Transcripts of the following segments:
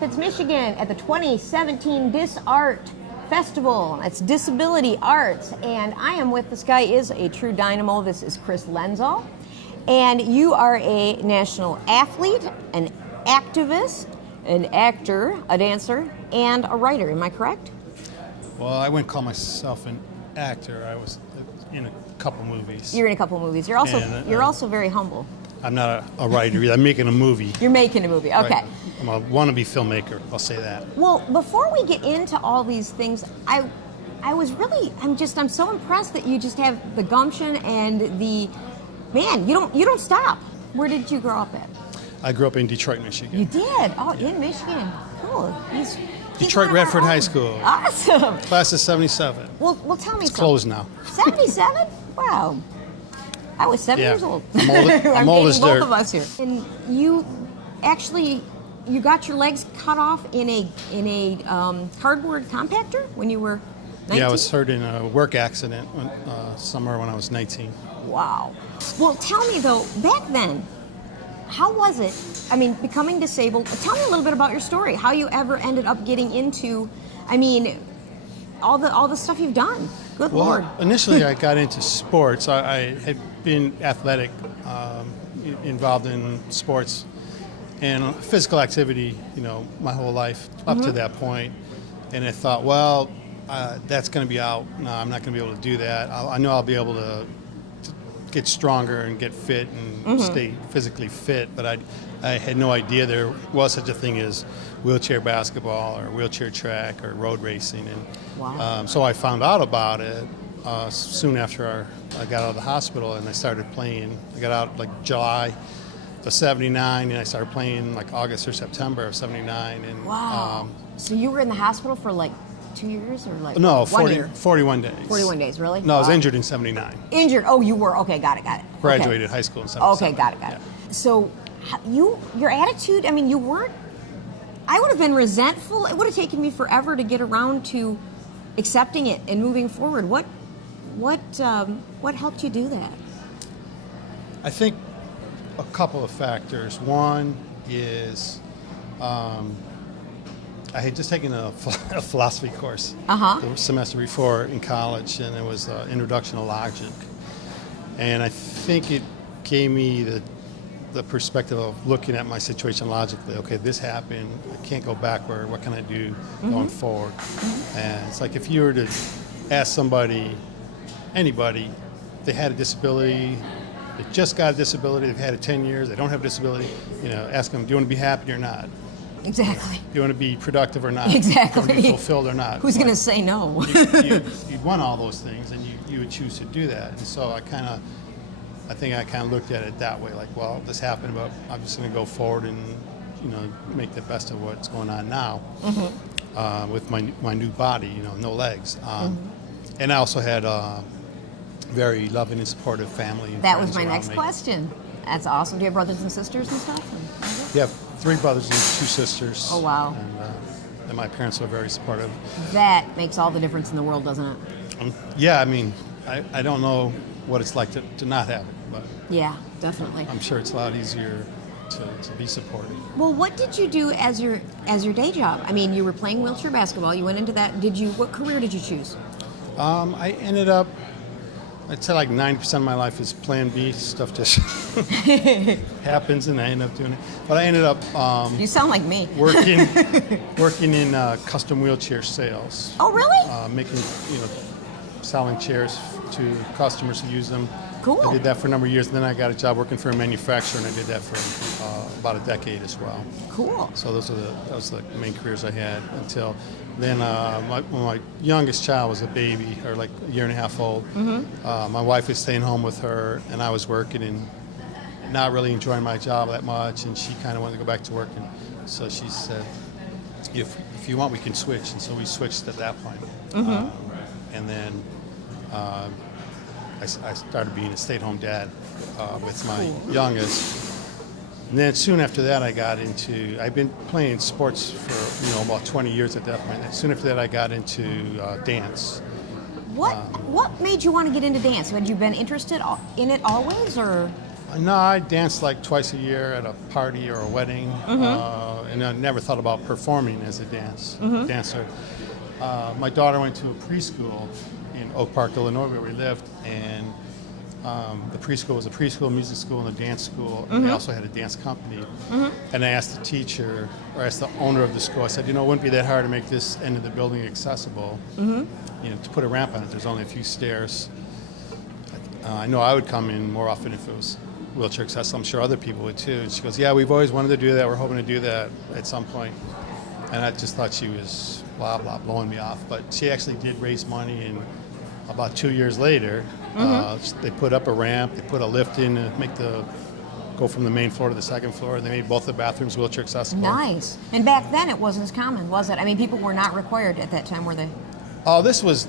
Rapids, Michigan at the 2017 DisArt Festival. It's disability arts, and I am with, this guy is a true dynamo. This is Kris Lenzo, and you are a national athlete, an activist, an actor, a dancer, and a writer. Am I correct? Well, I wouldn't call myself an actor. I was in a couple movies. You're in a couple movies. You're also very humble. I'm not a writer. I'm making a movie. You're making a movie. Okay. Right. I'm a wannabe filmmaker. I'll say that. Well, before we get into all these things, I'm so impressed that you just have the gumption and you don't stop. Where did you grow up at? I grew up in Detroit, Michigan. You did? Oh, yeah. In Michigan. Cool. He's Detroit Redford High School. Awesome. Class of 77. Well, tell me. It's closed now. 77? Wow. I was 7 years old. I'm old as dirt. Both of us here. And you got your legs cut off in a cardboard compactor when you were 19? Yeah, I was hurt in a work accident somewhere when I was 19. Wow. Well, tell me though, back then, how was it? I mean, becoming disabled. Tell me a little bit about your story. How you ever ended up getting into, all the stuff you've done. Good Lord. Initially I got into sports. I had been athletic, involved in sports and physical activity, my whole life up to that point. And I thought, well, that's going to be out. No, I'm not going to be able to do that. I know I'll be able to get stronger and get fit and stay physically fit, but I had no idea there was such a thing as wheelchair basketball or wheelchair track or road racing. And wow. So I found out about it soon after I got out of the hospital, and I started playing. I got out like July of 79, and I started playing like August or September of 79. And wow. So you were in the hospital for like 2 years or like no, 1 year? 41 days. 41 days, really? No, I was injured in 79. Injured? Oh, you were. Okay, got it. Graduated high school in 77. Okay, got it. Yeah. So your attitude, you weren't, I would have been resentful. It would have taken me forever to get around to accepting it and moving forward. What helped you do that? I think a couple of factors. One is I had just taken a philosophy course the semester before in college, and it was Introduction to Logic. And I think it gave me the perspective of looking at my situation logically. Okay, this happened. I can't go backward. What can I do going forward? And it's like if you were to ask anybody, they had a disability, they just got a disability, they've had it 10 years, they don't have a disability, ask them, do you want to be happy or not? Exactly. Do you want to be productive or not? Exactly. Do you want to be fulfilled or not? Who's going to say no? You'd want all those things, and you would choose to do that. And so I think I kind of looked at it that way, like, well, this happened, but I'm just going to go forward and, make the best of what's going on now with my new body, no legs. And I also had a very loving and supportive family. And that was my next question. That's awesome. Do you have brothers and sisters and stuff? Yeah, 3 brothers and 2 sisters. Oh, wow. And my parents were very supportive. That makes all the difference in the world, doesn't it? Yeah, I don't know what it's like to not have it, but yeah, definitely. I'm sure it's a lot easier to be supported. Well, what did you do as your day job? You were playing wheelchair basketball. You went into that. What career did you choose? I ended up, I'd say like 90% of my life is plan B. Stuff just happens and I end up doing it. But I ended up you sound like me. working in custom wheelchair sales. Oh, really? Making, selling chairs to customers who use them. Cool. I did that for a number of years, and then I got a job working for a manufacturer, and I did that for about a decade as well. Cool. So those are the main careers I had until then. When my youngest child was a baby, or like a year and a half old, my wife was staying home with her, and I was working and not really enjoying my job that much, and she kind of wanted to go back to work, and so she said, if you want, we can switch, and so we switched at that point. And then I started being a stay-at-home dad with my youngest. And then soon after that, I've been playing sports for about 20 years at that point. And soon after that, I got into dance. What made you want to get into dance? Had you been interested in it always, or? No, I danced like twice a year at a party or a wedding, and I never thought about performing as a dancer. My daughter went to a preschool in Oak Park, Illinois, where we lived, and the preschool was a preschool, music school, and a dance school. And they also had a dance company. And I asked the teacher, or asked the owner of the school, I said, it wouldn't be that hard to make this end of the building accessible, to put a ramp on it. There's only a few stairs. I know I would come in more often if it was wheelchair accessible. I'm sure other people would too. And she goes, yeah, we've always wanted to do that. We're hoping to do that at some point. And I just thought she was blah, blah, blowing me off. But she actually did raise money, and about 2 years later, they put up a ramp, they put a lift in to go from the main floor to the second floor, and they made both the bathrooms wheelchair accessible. Nice. And back then it wasn't as common, was it? I mean, people were not required at that time, were they? Oh, this was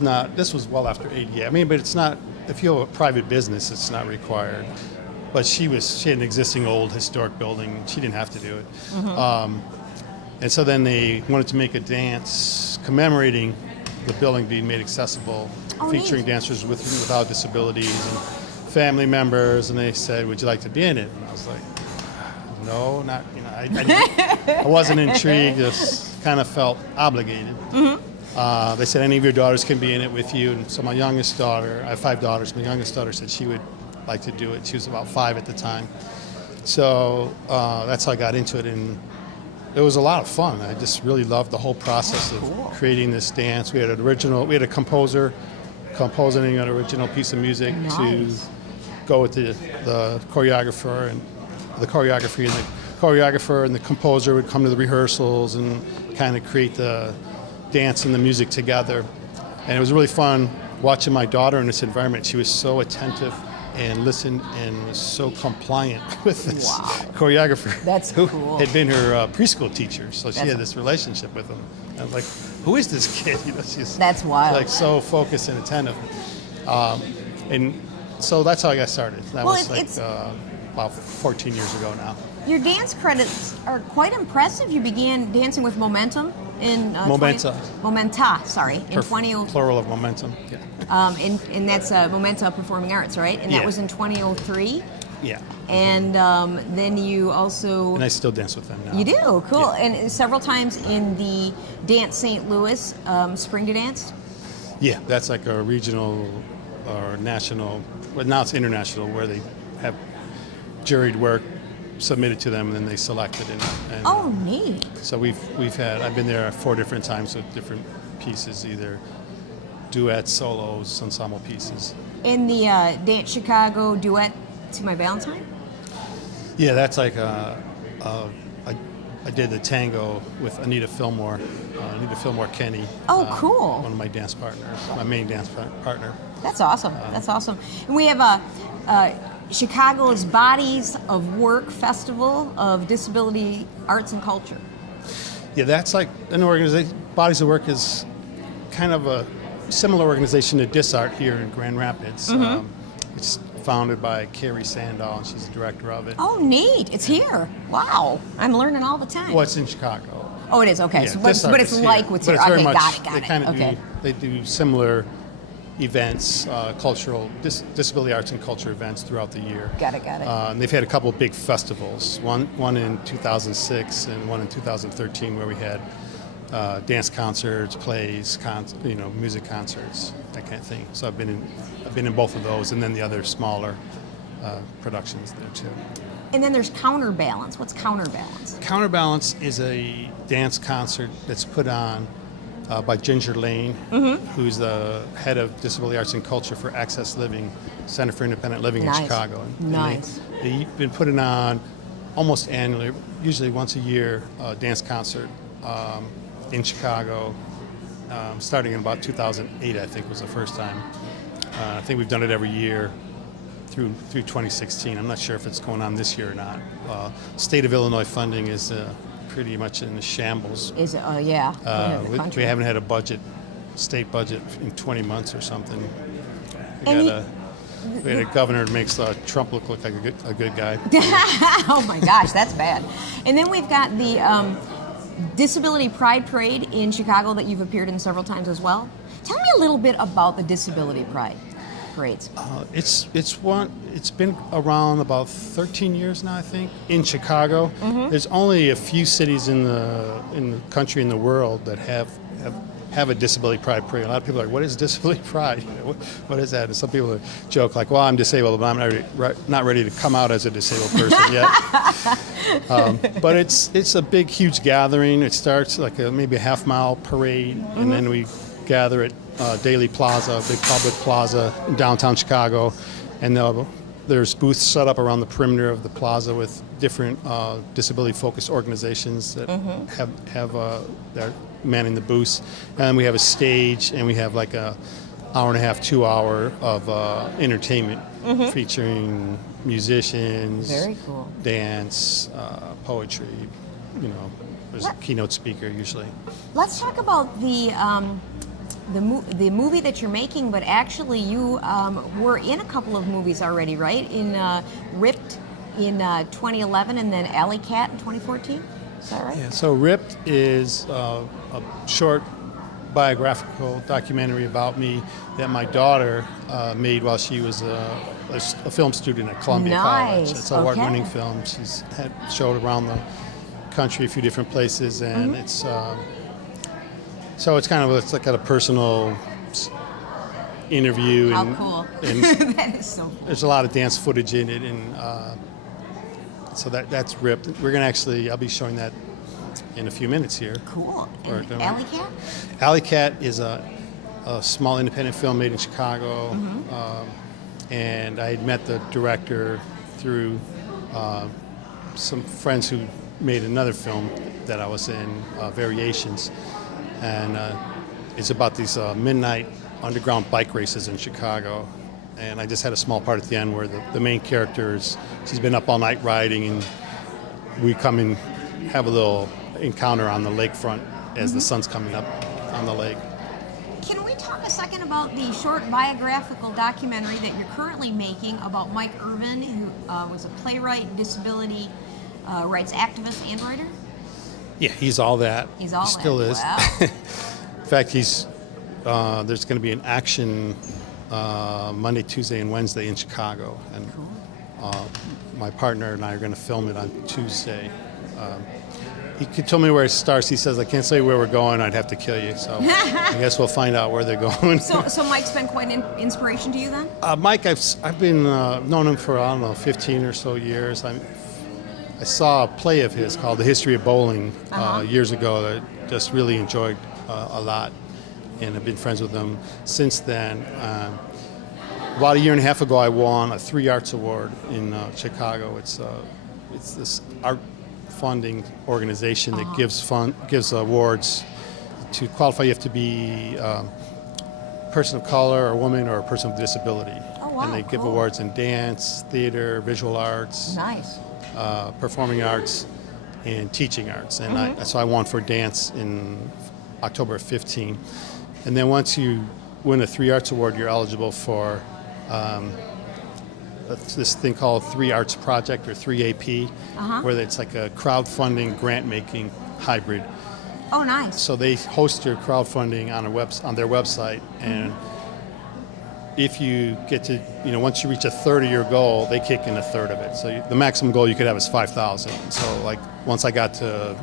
well after ADA. I mean, but it's not, if you have a private business, it's not required. But she had an existing old historic building. She didn't have to do it. And so then they wanted to make a dance commemorating the building being made accessible, featuring dancers without disabilities and family members. And they said, would you like to be in it? And I was like, no, not, I wasn't intrigued, just kind of felt obligated. They said, any of your daughters can be in it with you. And so my youngest daughter, I have 5 daughters, my youngest daughter said she would like to do it. She was about 5 at the time. So that's how I got into it, and it was a lot of fun. I just really loved the whole process of creating this dance. We had a composer composing an original piece of music to go with the choreographer, and the choreographer and the composer would come to the rehearsals and kind of create the dance and the music together. And it was really fun watching my daughter in this environment. She was so attentive and listened and was so compliant with this choreographer. That's who cool. had been her preschool teacher, so she had this relationship with him. I was like, who is this kid? She's that's wild. Like so focused and attentive. And so that's how I got started. That was about 14 years ago now. Your dance credits are quite impressive. You began dancing with Momentum in Momenta. Momenta, sorry, in 2003. Plural of Momentum. Yeah. And that's Momenta Performing Arts, right? And that was in 2003. Yeah. And then you also... And I still dance with them now. You do? Cool. Yeah. And several times in the Dance St. Louis Spring to Dance? Yeah, that's like a regional or national, but now it's international, where they have juried work submitted to them, and then they select it. And oh, neat. So I've been there 4 different times with different pieces, either duets, solos, ensemble pieces. In the Dance Chicago duet To My Valentine? Yeah, that's like I did the tango with Anita Fillmore Kenny. Oh, cool. One of my dance partners, my main dance partner. That's awesome. That's awesome. And we have Chicago's Bodies of Work Festival of Disability Arts and Culture. Yeah, that's like an organization. Bodies of Work is kind of a similar organization to DisArt here in Grand Rapids. It's founded by Carrie Sandahl, and she's the director of it. Oh, neat. It's here. Wow. I'm learning all the time. Well, it's in Chicago. Oh, it is? Okay. Yeah, So, but it's like what's here. Very Okay, much, got it. They kind of they do similar events, cultural, disability arts and culture events throughout the year. Got it. And they've had a couple of big festivals, one in 2006 and one in 2013, where we had dance concerts, plays, music concerts, that kind of thing. So I've been in both of those, and then the other smaller productions there too. And then there's Counterbalance. What's Counterbalance? Counterbalance is a dance concert that's put on by Ginger Lane, who's the head of Disability Arts and Culture for Access Living, Center for Independent Living in Chicago. Nice. They've been putting on almost annually, usually once a year, a dance concert in Chicago, starting in about 2008, I think was the first time. I think we've done it every year through 2016. I'm not sure if it's going on this year or not. State of Illinois funding is pretty much in the shambles. Is it? Yeah. We haven't had a state budget in 20 months or something. We had a governor that makes Trump look like a good guy. Oh my gosh, that's bad. And then we've got the Disability Pride Parade in Chicago that you've appeared in several times as well. Tell me a little bit about the Disability Pride. operates? It's been around about 13 years now, I think, in Chicago. There's only a few cities in the country, in the world, that have a disability pride parade. A lot of people are like, what is disability pride? What is that? And some people joke like, well, I'm disabled, but I'm not ready to come out as a disabled person yet. But it's a big, huge gathering. It starts like maybe a half-mile parade, and then we gather at Daly Plaza, a big public plaza in downtown Chicago, and there's booths set up around the perimeter of the plaza with different disability-focused organizations that they're manning the booths. And we have a stage, and we have like a hour and a half, 2 hour of entertainment featuring musicians, very cool, dance, poetry. There's a keynote speaker usually. Let's talk about the movie that you're making, but actually you were in a couple of movies already, right? In Ripped in 2011 and then Alley Cat in 2014? Is that right? Yeah, so Ripped is a short biographical documentary about me that my daughter made while she was a film student at Columbia College. It's an award-winning film. She's showed around the country, a few different places, and it's so it's like a personal interview. How cool! And That is so cool. There's a lot of dance footage in it, and so that's Ripped. I'll be showing that in a few minutes here. Cool. And Alley Cat? Alley Cat is a small independent film made in Chicago, and I had met the director through some friends who made another film that I was in, Variations, and it's about these midnight underground bike races in Chicago. And I just had a small part at the end where the main character she's been up all night riding, and we come and have a little encounter on the lakefront as the sun's coming up on the lake. Can we talk a second about the short biographical documentary that you're currently making about Mike Irvin, who was a playwright, disability rights activist, and writer? Yeah, he's all that. He's all he still that. is. Wow. In fact, there's going to be an action Monday, Tuesday, and Wednesday in Chicago, and my partner and I are going to film it on Tuesday. He told me where it starts. He says, I can't say where we're going. I'd have to kill you. So I guess we'll find out where they're going. So Mike's been quite an inspiration to you then? Mike, I've been known him for, 15 or so years. I saw a play of his called The History of Bowling years ago that I just really enjoyed a lot, and I've been friends with him since then. About a year and a half ago, I won a 3 Arts Award in Chicago. It's this art funding organization that gives awards. To qualify, you have to be a person of color, or a woman, or a person with disability. Oh, wow, and they give awards in dance, theater, visual arts, nice, performing arts, and teaching arts. And so I won for dance in October of 15. And then once you win a 3 Arts Award, you're eligible for this thing called 3 Arts Project, or 3AP, where it's like a crowdfunding, grant-making hybrid. Oh, nice. So they host your crowdfunding on their website, and if you get to, once you reach a third of your goal, they kick in a third of it. So the maximum goal you could have is $5,000. So like once I got to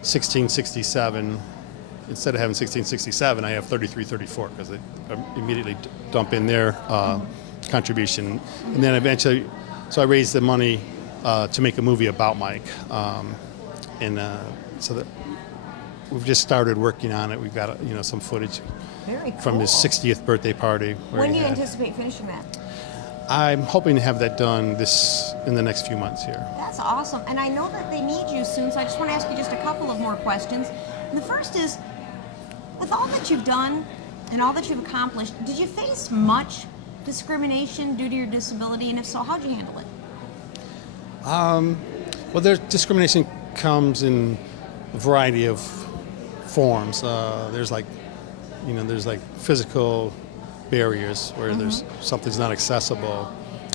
1667, instead of having 1667, I have 3334, because they immediately dump in their contribution. And then eventually, so I raised the money to make a movie about Mike. So that we've just started working on it. We've got some footage from his 60th birthday party. When do you anticipate finishing that? I'm hoping to have that done in the next few months here. That's awesome. And I know that they need you soon, so I just want to ask you just a couple of more questions. And the first is, with all that you've done and all that you've accomplished, did you face much discrimination due to your disability? And if so, how'd you handle it? Well, discrimination comes in a variety of forms. There's like physical barriers where there's something's not accessible,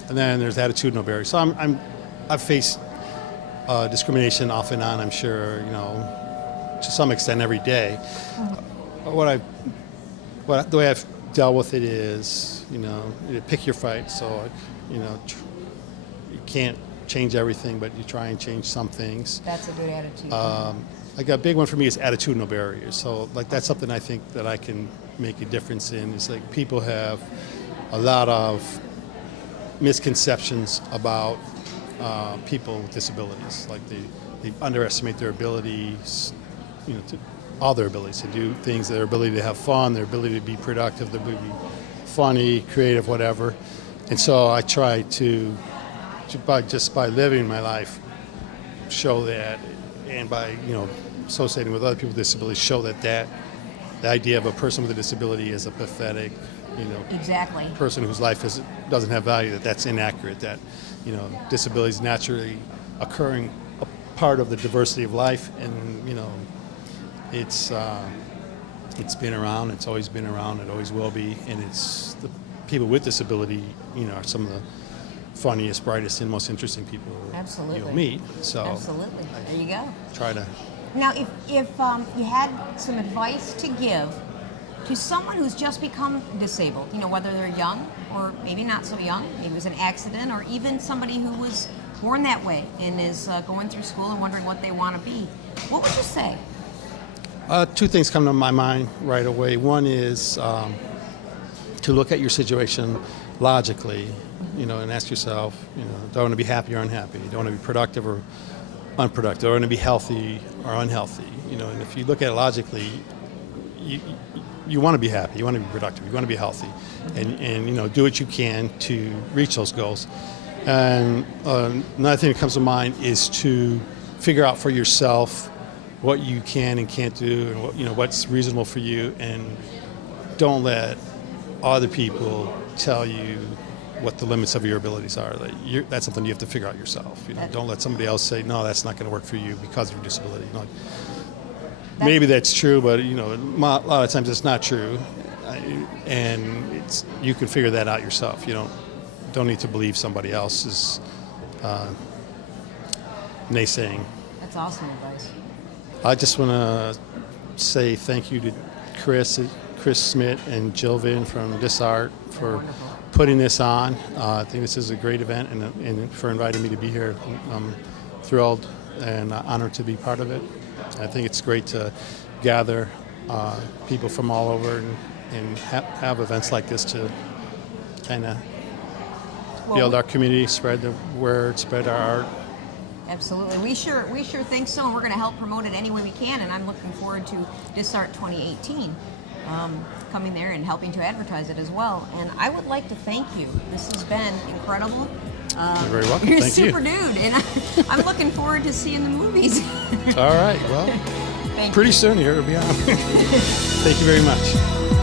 and then there's attitudinal barriers. So I've faced discrimination off and on. I'm sure to some extent every day. The way I've dealt with it is, you pick your fight. So, you can't change everything, but you try and change some things. That's a good attitude. Like a big one for me is attitudinal barriers. So like that's something I think that I can make a difference in. It's like people have a lot of misconceptions about people with disabilities. Like they underestimate their abilities, all their abilities to do things, their ability to have fun, their ability to be productive, their ability to be funny, creative, whatever. And so I try to by living my life, show that, and by associating with other people with disabilities, show that the idea of a person with a disability is a pathetic, exactly, person whose life doesn't have value. That's inaccurate. That disability is naturally occurring a part of the diversity of life, and it's been around. It's always been around. It always will be. And it's the people with disability, are some of the funniest, brightest, and most interesting people you'll meet. So absolutely, there you go. Try to. Now, if you had some advice to give to someone who's just become disabled, whether they're young or maybe not so young, maybe it was an accident, or even somebody who was born that way and is going through school and wondering what they want to be, what would you say? Two things come to my mind right away. One is to look at your situation logically, and ask yourself, do I want to be happy or unhappy? Do I want to be productive or unproductive? Do I want to be healthy or unhealthy? And if you look at it logically, you want to be happy, you want to be productive, you want to be healthy, and do what you can to reach those goals. And another thing that comes to mind is to figure out for yourself what you can and can't do, and what's reasonable for you, and don't let other people tell you what the limits of your abilities are. That's something you have to figure out yourself. Don't let somebody else say, no, that's not going to work for you because of your disability. Maybe that's true, but a lot of times it's not true, and you can figure that out yourself. You don't need to believe somebody else's naysaying. That's awesome advice. I just want to say thank you to Kris Smith and Jill Vin from DisArt for putting this on. I think this is a great event, and for inviting me to be here. I'm thrilled and honored to be part of it. I think it's great to gather people from all over and have events like this to kind of build our community, spread the word, spread our art. Absolutely. We sure think so, and we're going to help promote it any way we can, and I'm looking forward to DisArt 2018 coming there and helping to advertise it as well. And I would like to thank you. This has been incredible. You're very welcome. You're a Thank super you. dude, and I'm looking forward to seeing the movies. All right. Well, pretty soon here it'll be on. Thank you very much.